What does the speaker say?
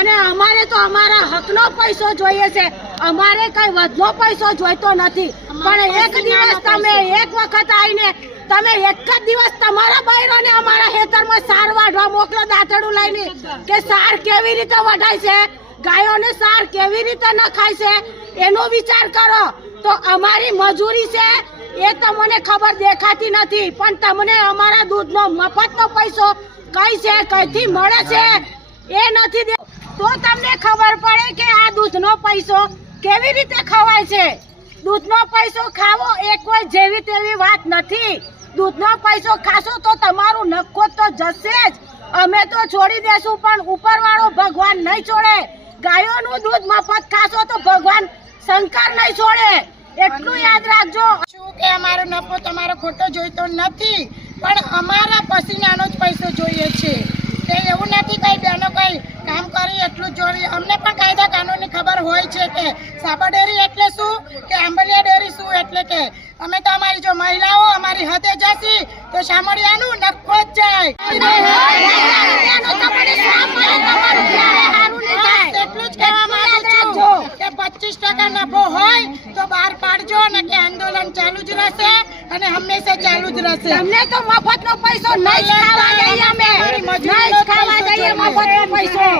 અને અમારે તો અમારા હકનો પૈસો જોઈએ છે, અમારે કઈ વધનો પૈસો જોઈતો નથી। પણ એક દિવસ તમે એક વખત આવીને તમે એક જ દિવસ તમારા બૈરોને અમારા ખેતરમાં સાર વાઢવા મોકલો દાંતરડું લઈને કે સાર કેવી રીતે વઢાય છે, ગાયોને સાર કેવી રીતે નખાય છે, એનો વિચાર કરો। તો અમારી મજૂરી છે એ તમને ખબર દેખાતી નથી, પણ તમને અમારા દૂધનો મફતનો પૈસો કઈ છે, કઈથી મળે છે એ નથી, તો તમને ખબર પડે કે આ દૂધનો પૈસો કેવી રીતે ખવાય છે। દૂધનો પૈસો ખાવો એ કોઈ જેવી તેવી વાત નથી। દૂધનો પૈસો ખાશો તો તમારું નખો તો જશે જ, અમે તો છોડી દેશું પણ ઉપરવાળો ભગવાન નહીં છોડે। ગાયોનું દૂધ મફત ખાશો તો ભગવાન શંકર નહીં છોડે, એટલું યાદ રાખજો। શું કે અમારો નફો તમારો ખોટો જોઈતો નથી, પણ અમારા પસીનાનો જ પૈસો જોઈએ છે। કે એવું નથી કઈ બેનો કઈ કામ કરી એટલું જોઈએ, અમને પણ કાયદા કાનૂનની ખબર હોય છે કે સાબર ડેરી એટલે શું, કે આંબલિયા ડેરી શું, એટલે કે અમે તો અમારી જો મહિલાઓ અમારી હદે જશી તો શામળિયાનું નખો જ જાય। એટલું જ કહેવા માંગુ છું કે 25% નફો હોય તો બહાર પાડજો, અને કે આંદોલન ચાલુ જ રહેશે અને હંમેશા ચાલુ જ રહેશે। તમને તો મફતનો પૈસો નહીં ખાવા દઈએ, અમે નહીં ખાવા દઈએ મફતનો પૈસો।